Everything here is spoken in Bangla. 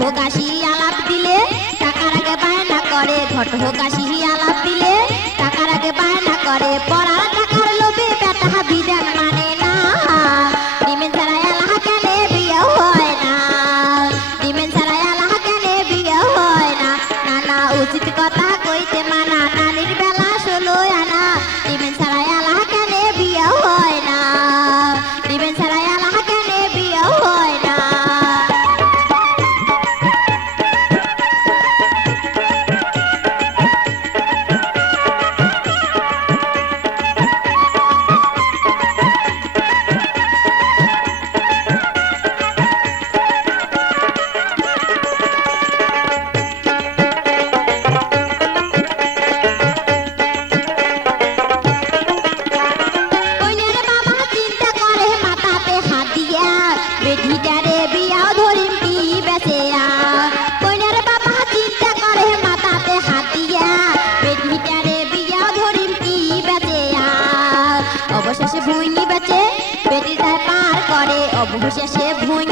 হোক আসি আলাপ দিলে টাকার আগে বায়না করে, ঘট হোক আসি আলাপ দিলে টাকার আগে বায়না করে। পড়া টাকার লোভে বেটা বিধান মানে না, ডিমেন ছাড়া আল্লাহ কেন বিয়ে হয় না, ডিমেন ছাড়া আল্লাহ কেন বিয়ে হয় না। নানা উচিত কথা কইতে মানা, নানির বেলা 16 আনা, ডিমেন ছাড়া আল্লাহ কেন বিয়ে হয় না, ডিমেন ছাড়া আল্লাহ কেন বিয়ে হয় না। বেটিটারে বিয়াও ধরিম কি বেচেয়া, কইনার বাবা চিন্তা করে মাথাতে হাত দিয়া, বেটিটারে বিয়াও ধরিম কি বেচেয়া। অবশেষে ভুইনি বেচে বেটিটায় পার করে, অবশেষে ভুই